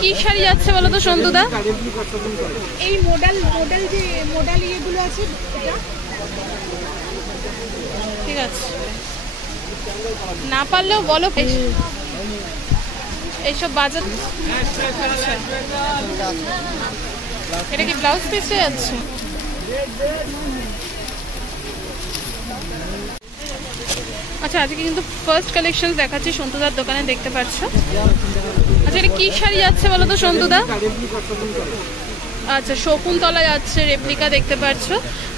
কি শাড়ি যাচ্ছে বলো তো সন্তুদা? এই মডেল যে মডেল ইয়েগুলো আছে এটা ঠিক আছে, না পারলেও বলো। এইসব বাজার এটা কি ব্লাউজ পিসে যাচ্ছে? আচ্ছা, আজকে কিন্তু ফার্স্ট কালেকশন দেখাচ্ছি সন্তুদার দোকানে, দেখতে পাচ্ছ। আচ্ছা, এটা কি শাড়ি যাচ্ছে বলো তো সন্তুদা? আচ্ছা, শকুন্তলা যাচ্ছে, রেপ্লিকা দেখতে পাচ্ছ।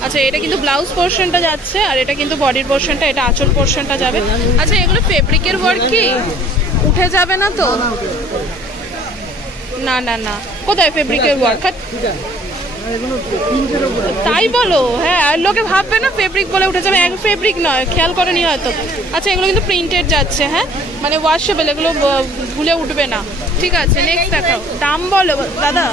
আচ্ছা, এটা কিন্তু ব্লাউজ পোর্শনটা যাচ্ছে, আর এটা কিন্তু বডির পোর্শনটা, এটা আঁচল পোর্শনটা যাবে। আচ্ছা, এগুলো ফেব্রিকের ওয়ার্ক কি উঠে যাবে না তো? না না না, কোথায় ফেব্রিকের ওয়ার্ক? তাই বলো? হ্যাঁ, আর লোকে ভাববে না ফেব্রিক বলে উঠে যাবে। ফেব্রিক নয়, খেয়াল করেনি হয়তো। আচ্ছা, এগুলো কিন্তু প্রিন্টেড যাচ্ছে, হ্যাঁ, মানে ওয়াশেবল, এগুলো ভুলে উঠবে না। ঠিক আছে, নেক্সট দেখাও। দাম বলো দাদা।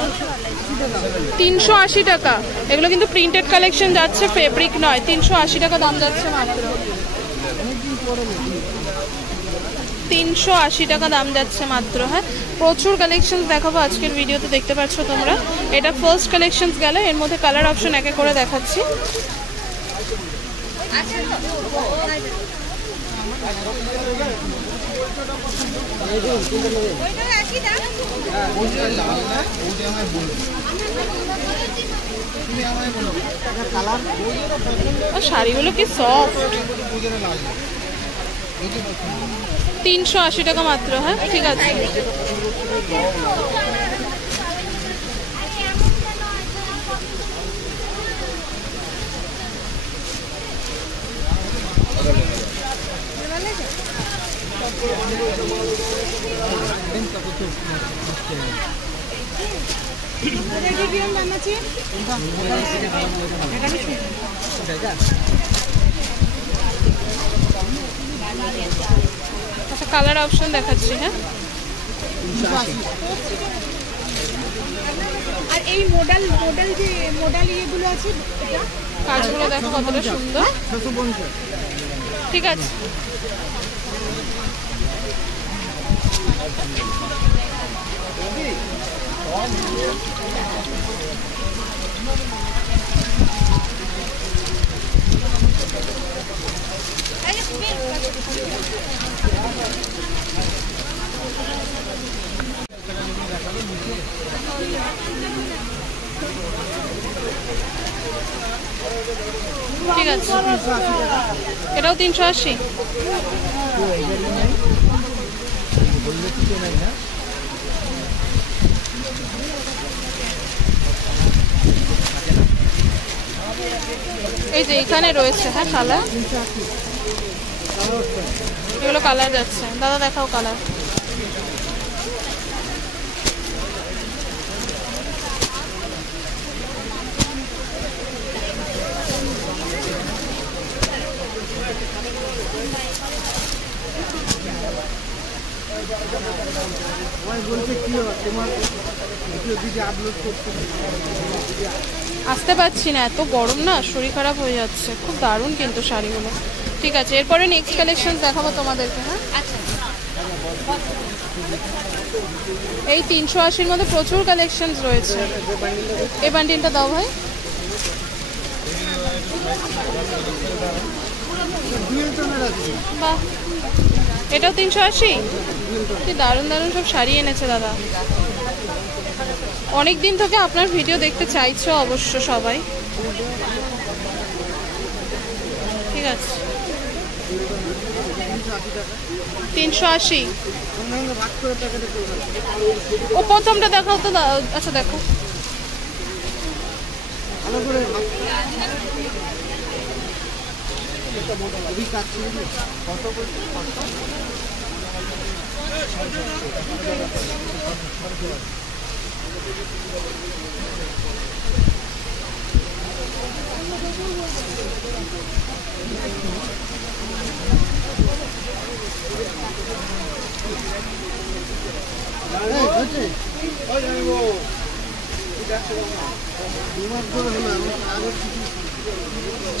380 টাকা। এগুলো কিন্তু প্রিন্টেড কালেকশন যাচ্ছে, ফেব্রিক নয়। 380 টাকা দাম যাচ্ছে মাত্র। 380 টাকা দাম যাচ্ছে মাত্র। হ্যাঁ, প্রচুর কালেকশন দেখাবো আজকের ভিডিওতে, দেখতে পাচ্ছ তোমরা। এটা ফার্স্ট কালেকশন গেল, এর মধ্যে কালার অপশন একে করে দেখাচ্ছি। শাড়িগুলো কি সফট। 380 টাকা মাত্র। হ্যাঁ, ঠিক আছে। আচ্ছা, কালার অপশন দেখাচ্ছি। হ্যাঁ, আর এই মডেল যে মডেল ইয়েগুলো আছে এটা কাজগুলো দেখো কতটা সুন্দর। ঠিক আছে, ঠিক আছে। এটাও 380। এই যে এখানে রয়েছে, হ্যাঁ, কালার। এগুলো কালার যাচ্ছে। দাদা দেখাও কালার। আসতে পারছি না, এত গরম না, শরীর খারাপ হয়ে যাচ্ছে। খুব দারুণ কিন্তু শাড়িগুলো। ঠিক আছে, এরপরে নেক্সট কালেকশন দেখাবো তোমাদেরকে। হ্যাঁ, এই 380-র মধ্যে প্রচুর কালেকশন রয়েছে। এই বান্ডিলটা দাও ভাই। বাহ, এটাও 380। কি দারুণ দারুণ সব শাড়ি এনেছে দাদা। অনেক দিন থেকে আপনার ভিডিও দেখতে চাইছো অবশ্য সবাই। ঠিক আছে, 380। ও প্রথমটা দেখাও তো। আচ্ছা, দেখো।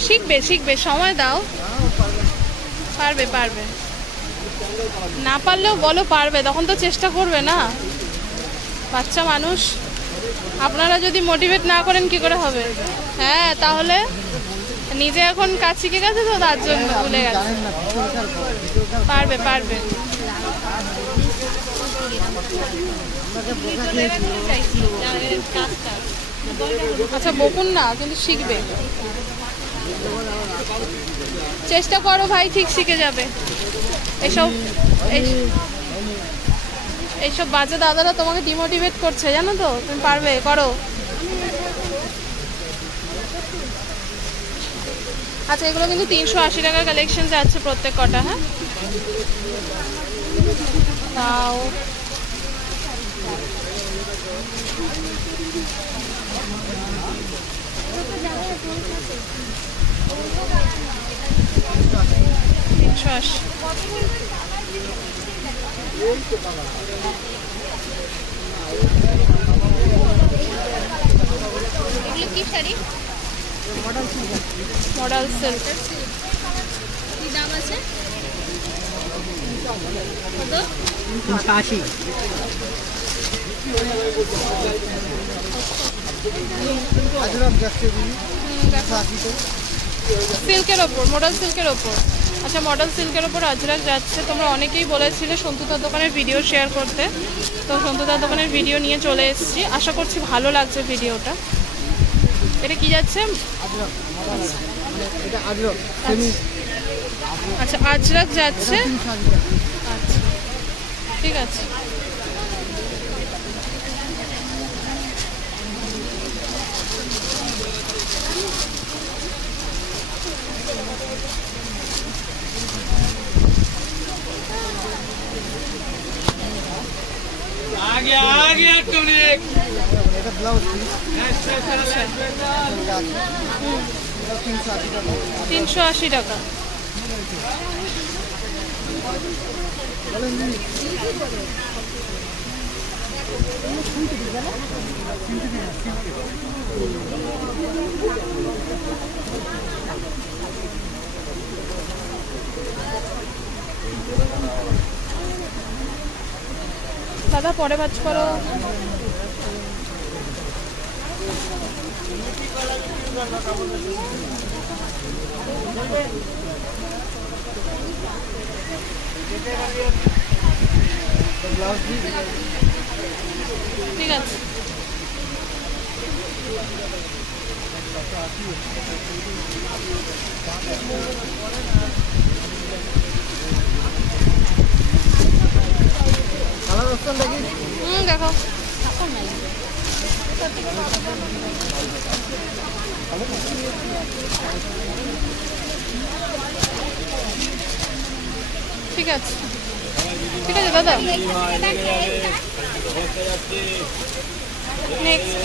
শিখবে শিখবে, সময় দাও। পারবে পারবে, না পারলেও বলো পারবে, তখন তো চেষ্টা করবে না। বাচ্চা মানুষ, আপনারা যদি মোটিভেট না করেন কি করে হবে? হ্যাঁ, তাহলে নিজে এখন কাজ শিখে গেছে তো তার জন্য ভুলে গেছে। পারবে পারবে। আচ্ছা বকুন না, কিন্তু শিখবে। চেষ্টা করো ভাই, ঠিক শিখে যাবে। এইসব বাজে দাদারা তোমাকে ডিমোটিভেট করছে, জানো তো? তুমি পারবে, করো। আচ্ছা, এগুলো কিন্তু 380 টাকার কালেকশন যাচ্ছে প্রত্যেক কটা। হ্যাঁ, তাও 380। এগুলো কি শাড়ি? Model silk. কি দাম আছে? কত? 380। সিল্কের ওপর, মডেল সিল্কের ওপর। আচ্ছা, মডেল সিল্কের ওপর আজরাক যাচ্ছে। তোমরা অনেকেই বলেছিলে সন্তুদার দোকানের ভিডিও শেয়ার করতে, তো সন্তুদার দোকানের ভিডিও নিয়ে চলে এসেছি। আশা করছি ভালো লাগছে ভিডিওটা। এটা কি যাচ্ছে? আচ্ছা, আজরাক যাচ্ছে। আচ্ছা, ঠিক আছে। आगे टॉनिक। এটা ব্লাউজ পিস। 380 টাকা। দাদা পরে ভাজ করো। ঠিক আছে। কালার অপশন দেখি। দেখো। ঠিক আছে, ঠিক আছে দাদা। নেক্সট।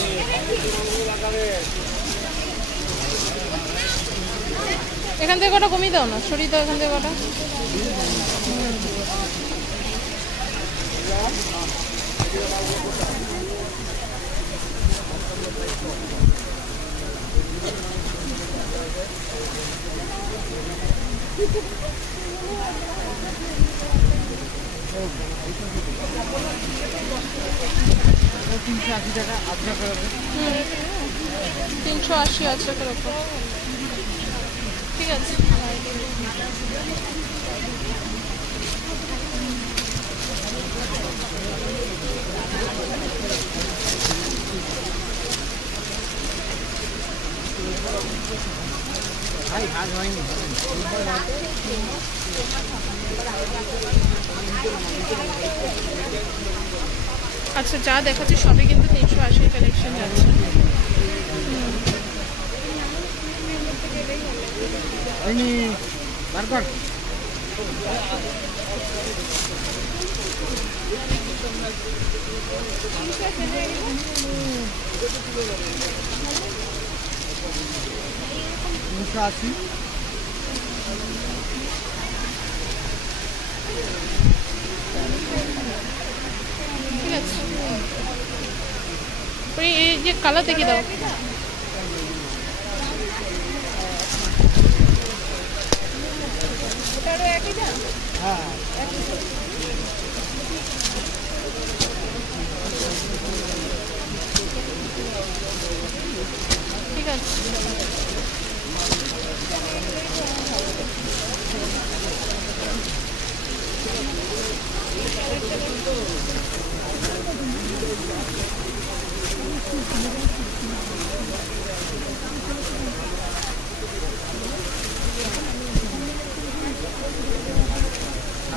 এখান থেকে কটা কমিয়ে দাও না, সরিয়ে দাও এখান থেকে কটা। টাকা 380 আছে কিরকম? ঠিক আছে। আচ্ছা, যা দেখাচ্ছি সবই কিন্তু 380 কালেকশন যাচ্ছে। ঠিক আছে, এই যে কালার দেখে দাও।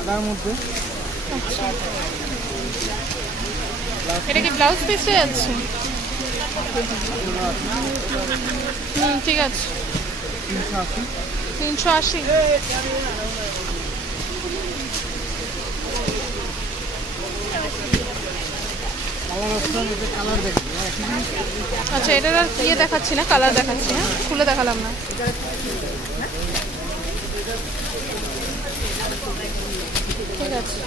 সাদার মধ্যে। আচ্ছা, এটা কি ব্লাউজ পিসে আছে? ঠিক আছে, 380। 380। কালার অপশন, এটা কালার দেখি। আচ্ছা, এটার আর ইয়ে দেখাচ্ছি না, কালার দেখাচ্ছি। হ্যাঁ, খুলে দেখালাম না। ঠিক আছে,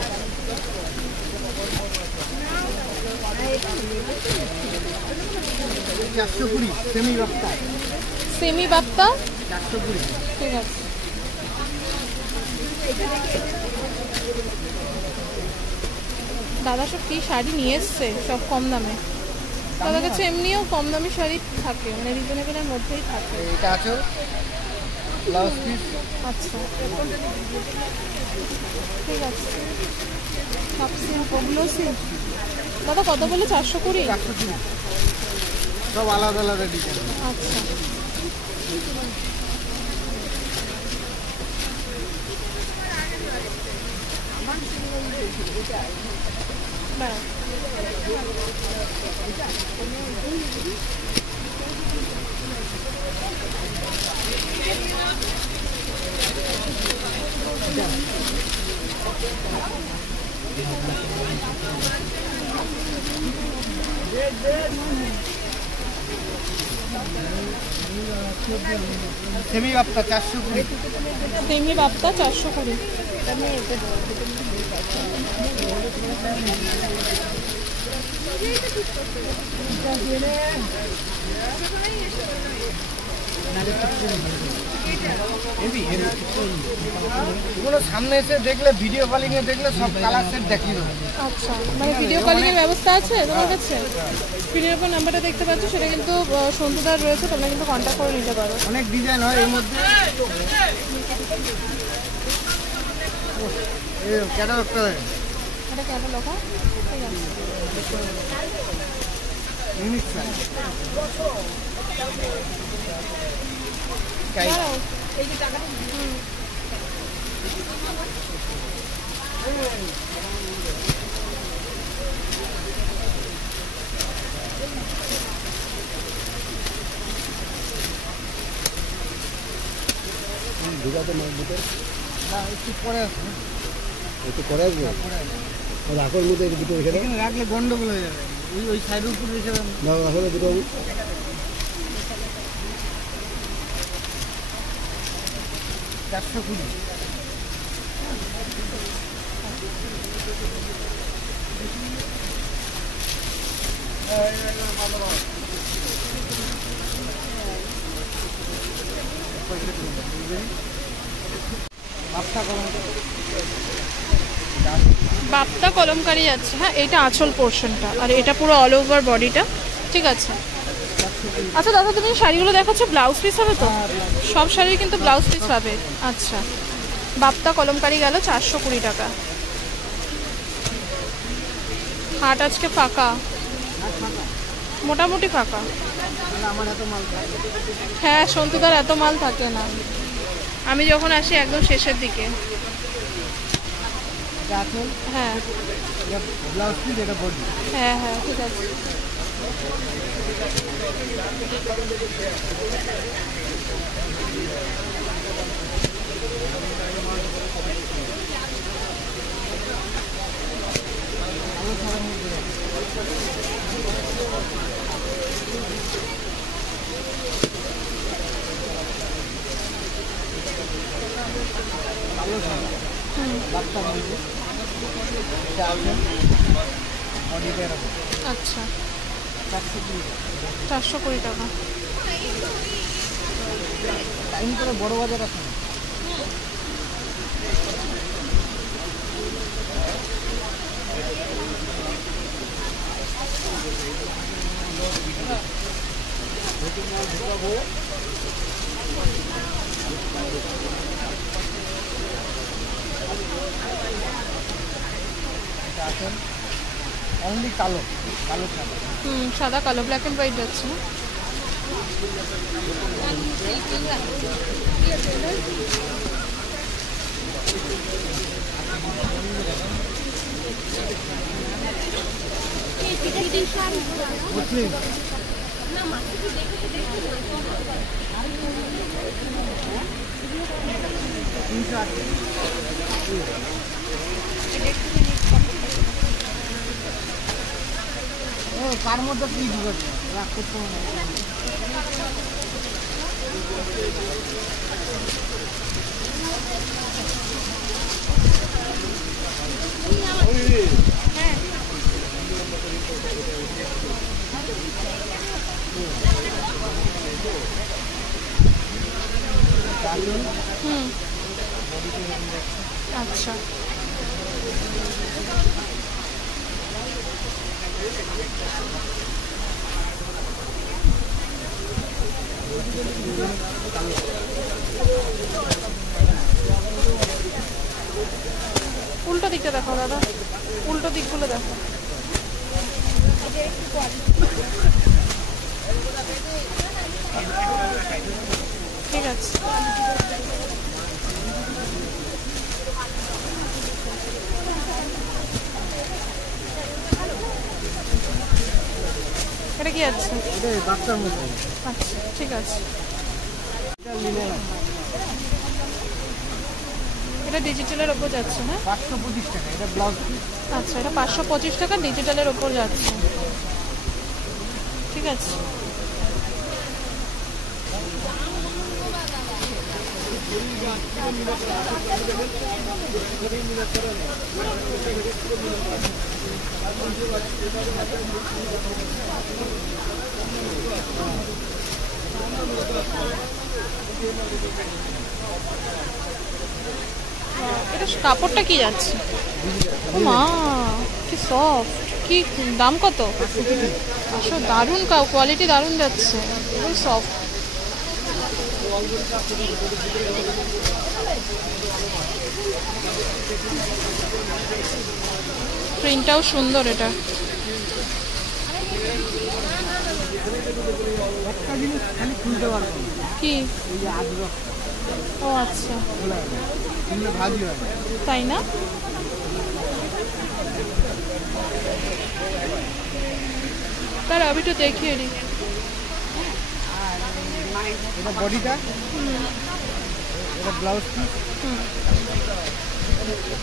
সেমি বাপ্তা। সেমি বাপ্তা 420। ঠিক আছে। দাদা সব কি শাড়ি নিয়ে এসছে, সব কম দামে। দাদার কাছে এমনিও কম দামি শাড়ি থাকে, মানে রিজনেবলের মধ্যেই থাকে। এটা আছে ব্লাউজ পিস। আচ্ছা, ঠিক আছে। সব সিল্ক, ওগুলো সিল্ক। দাদা কত বলে? 420। 420, সব আলাদা আলাদা ডিজাইন। আচ্ছা, ব্যাস। সেমি বাপ্তা 420। সেমি বাপ্তা 420। এগুলো সামনে এসে দেখলে, ভিডিও কলিং এ দেখলে সব কালার সেট দেখিয়ে দেবো। আচ্ছা, মানে ভিডিও কলিং এর ব্যবস্থা আছে তোমার কাছে? স্ক্রিনের উপর নাম্বারটা দেখতে পাচ্ছ, সেটা কিন্তু সন্তুদার রয়েছে, তোমরা কিন্তু কন্ট্যাক্ট করে নিতে পারো। অনেক ডিজাইন হয় এর মধ্যে। ক্যাটালগটা এটা ক্যাটালগ। ঠিক আছে, ইউনিক সাইজ। দাঁড়াও। ঢুকাতে না একটু পরে আসবে, একটু পরে আসবে। রাখোর মধ্যে দুটো রেখে দাও। এখানে রাখলে গন্ডগোল হয়ে যাবে। ওই সাইডের উপর রেখে দেবো। রাখো দুটো। 420। বাপ্তা কলমকারি আছে। হ্যাঁ, এটা আঁচল পোর্শনটা, আর এটা পুরো অল ওভার বডিটা। ঠিক আছে। আচ্ছা দাদা, তুমি শাড়িগুলো দেখাচ্ছ, ব্লাউজ পিস হবে তো? সব শাড়ির কিন্তু ব্লাউজ পিস পাবে। আচ্ছা, বাপ্তা কলমকারি গেল 420 টাকা। হাট আজকে ফাঁকা, মোটামুটি ফাঁকা। হ্যাঁ, সন্তুদার এত মাল থাকে না, আমি যখন আসি একদম শেষের দিকে। হ্যাঁ ব্লাউজ পিস, এটা বডি। হ্যাঁ হ্যাঁ, ঠিক আছে। আচ্ছা, 420 টাকা। টাইম করে বড় বাজার আছে। অনলি কালো, কালো সাদা। সাদা কালো, ব্ল্যাক অ্যান্ড হোয়াইট যাচ্ছে না? কার মধ্যে কি দিবে রাখ করতে আচ্ছা উল্টো দিকটা দেখো দাদা, উল্টো দিকগুলো দেখো। ঠিক আছে, এটা কি আছে? বাচ্চার মধ্যে। আচ্ছা ঠিক আছে, এটা ডিজিটালের ওপর যাচ্ছে না? 525 টাকা এটা ব্লাউজ। আচ্ছা, এটা 525 টাকা ডিজিটালের ওপর যাচ্ছে। ঠিক আছে, এটা কাপড়টা কি যাচ্ছে? মা কি সফট, কি দাম কত? 500। দারুণ কোয়ালিটি, দারুণ যাচ্ছে, খুবই সফট। প্রিন্টটাও সুন্দর। এটা একটা জিনিস খালি খুলতে পারবো কি? এই যে আদরক। ও আচ্ছা, ভাজি হয় তাই না? তার আমি তো দেখিয়ে দিই। এটা বডিটা, এটা ব্লাউজ পিস।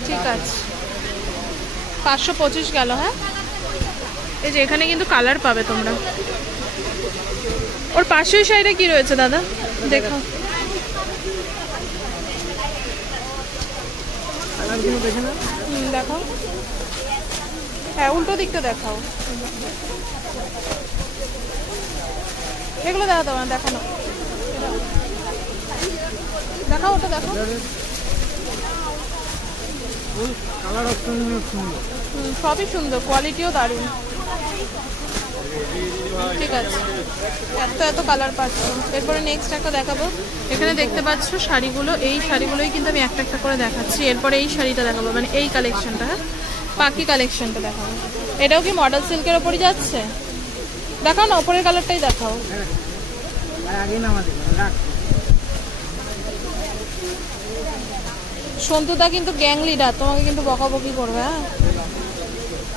ঠিক আছে, 525 গেল। হ্যাঁ, এই যে এখানে কিন্তু কালার পাবে তোমরা। ওর পাশের সাইডে কি রয়েছে দাদা দেখো? কালারগুলো দেখে না? দেখাও। হ্যাঁ, উল্টো দিকটা দেখাও। এগুলো দেখাতে হবে না, দেখানো দেখাও, ওটা দেখো। কালার অপশন সুন্দর, সবই সুন্দর, কোয়ালিটিও দারুণ। ঠিক আছে, এত কালার পাচ্ছ। এরপরে নেক্সট একটা দেখাবো। এখানে দেখতে পাচ্ছ শাড়িগুলো, এই শাড়িগুলোই কিন্তু আমি একটা একটা করে দেখাচ্ছি। এরপরে এই শাড়িটা দেখাবো, মানে এই কালেকশনটা। হ্যাঁ, বাকি কালেকশনটা দেখাবো। এটাও কি মডেল সিল্কের ওপরই যাচ্ছে? দেখাও না, ওপরের কালারটাই দেখাও। আগে না আমাদের রাখ। সন্তুদা কিন্তু গ্যাং লিডার, তোমাকে কিন্তু বকাবকি করবে। হ্যাঁ,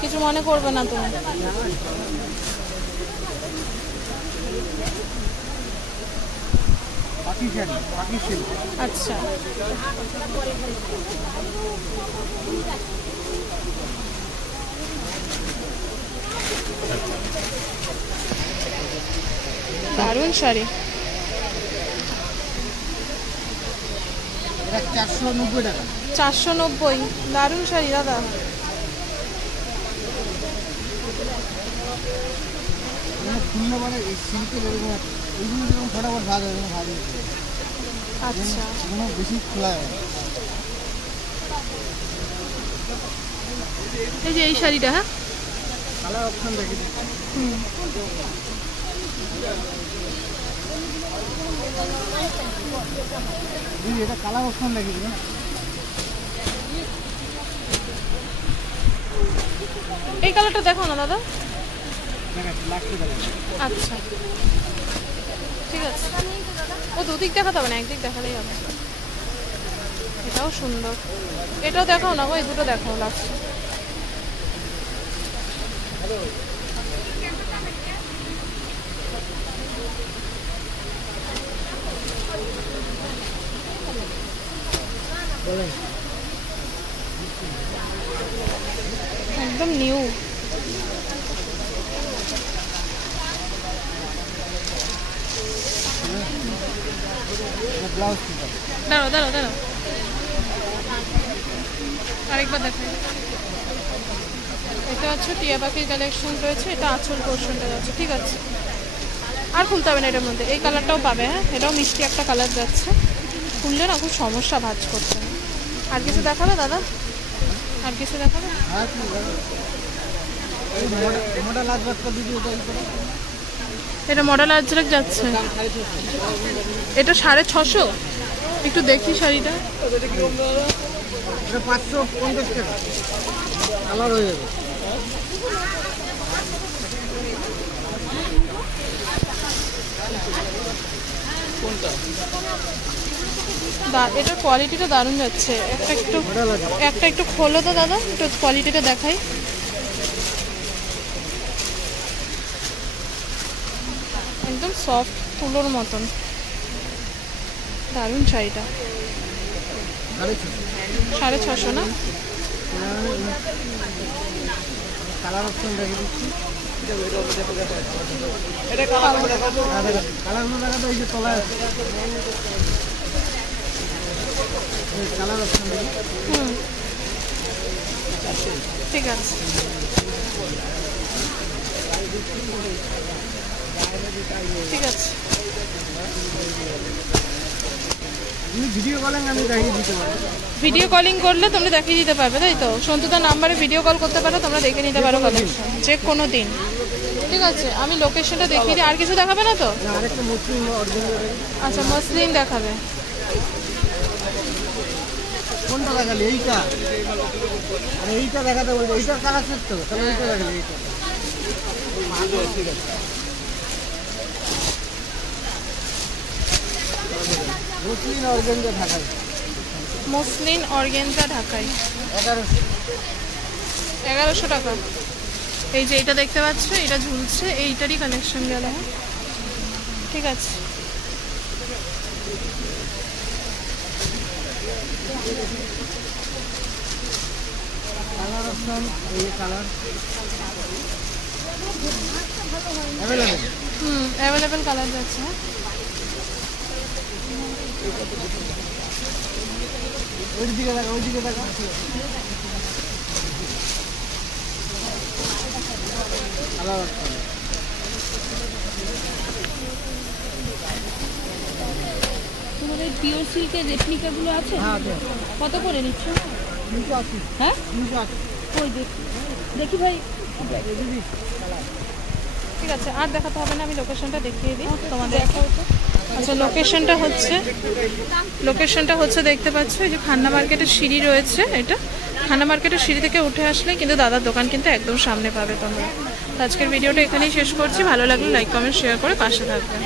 কিছু মনে করবে না তুমি। আচ্ছা, দারুণ শাড়ি। এটা 490 টাকা। 490, দারুণ শাড়ি দাদা। খুললে মানে সিল্কের এরকম এইগুলো যেরকম ফটাফট ভাজ হয়, ভাজ হয়। আচ্ছা, এগুলো বেশি খোলা হয়। এই যে এই শাড়িটা। হ্যাঁ, কালার অপশন দেখে দিই। এটা কালার অপশন দেখে দিই। এই কালারটা দেখো না দাদা। আচ্ছা, আচ্ছা ঠিক আছে, ও দুদিক দেখাতে হবে না, একদিক দেখালেই হবে। এটাও সুন্দর, এটাও দেখাও না গো, এই দুটো দেখাও লাস্ট। একদম নিউ। ব্লাউজ দাঁড়াও দাঁড়াও দাঁড়াও, আরেকবার দেখো। এটা হচ্ছে টিয়া পাখির কালেকশন রয়েছে, এটা আঁচল পোর্শনটা যাচ্ছে, ঠিক আছে। আর খুলতে হবে না এটার মধ্যে, এই কালারটাও পাবে। হ্যাঁ, এটাও মিষ্টি একটা কালার যাচ্ছে, খুললে না খুব সমস্যা ভাঁজ করতে। আর কিছু দেখাবে দাদা? আর কিছু দেখাবে? মডেল আজবাসটা ভিডিও কল করে। এটা মডেল আজরাক যাচ্ছে, এটা 650। একটু দেখি শাড়িটা। এটা 550 টাকা, কালার হয়ে যাবে। এটার কোয়ালিটিটা দারুণ যাচ্ছে। একটা একটু খোলো তো দাদা, একটু কোয়ালিটিটা দেখাই। একদম সফট তুলোর মতন, দারুণ শাড়িটা। 650 না? কালার অপশন রেখে দিচ্ছি। কালারগুলো দেখাতো, এই যে তলায় কালার অপশন ঠিক আছে। ঠিক আছে, ভিডিও কলিং আমি দেখিয়ে দিতে পারি। ভিডিও কলিং করলে তোমরা দেখিয়ে দিতে পারবে, তাই তো? সন্তুদার নাম্বারে ভিডিও কল করতে পারো, তোমরা দেখে নিতে পারো কালেকশন যে কোনো দিন। ঠিক আছে, আমি লোকেশনটা দেখিয়ে দিই। আর কিছু দেখাবে না তো? আরেকটা মুসলিম অরিজিনাল। আচ্ছা, মসলিন দেখাবে। কোনটা দেখালি? এইটা আর এইটা দেখাতে বলছে। এইটার কালার সেট তো, তাহলে এইটা দেখালি। এইটা ঠিক আছে। মুসলিম অর্গেনজা ঢাকায়, মসলিন অর্গেনজা ঢাকায় 1100 টাকা। এই যে এটা দেখতে পাচ্ছ, এটা ঝুলছে, এইটারই কালেকশন গেল। হ্যাঁ, ঠিক আছে। কালার অপশন, এই কালার অ্যাভেলেবেল। অ্যাভেলেবেল কালার যাচ্ছে। হ্যাঁ, ওইদিকে দেখা, ওইদিকে দেখা। কালার অপশন তোমাদের পিওর সিল্কের রেপ্লিকাগুলো আছে? হ্যাঁ, কত করে নিচ্ছ? 380। হ্যাঁ, 380। ওই দেখি ভাই। ঠিক আছে, আর দেখাতে হবে না, আমি লোকেশনটা দেখিয়ে দিই তোমাদের। আচ্ছা, লোকেশনটা হচ্ছে দেখতে পাচ্ছ, এই যে খান্না মার্কেটের সিঁড়ি রয়েছে। এটা খান্না মার্কেটের সিঁড়ি থেকে উঠে আসলে কিন্তু দাদার দোকান কিন্তু একদম সামনে পাবে তোমরা। আজকের ভিডিওটা এখানেই শেষ করছি। ভালো লাগলে লাইক কমেন্ট শেয়ার করে পাশে থাকবে।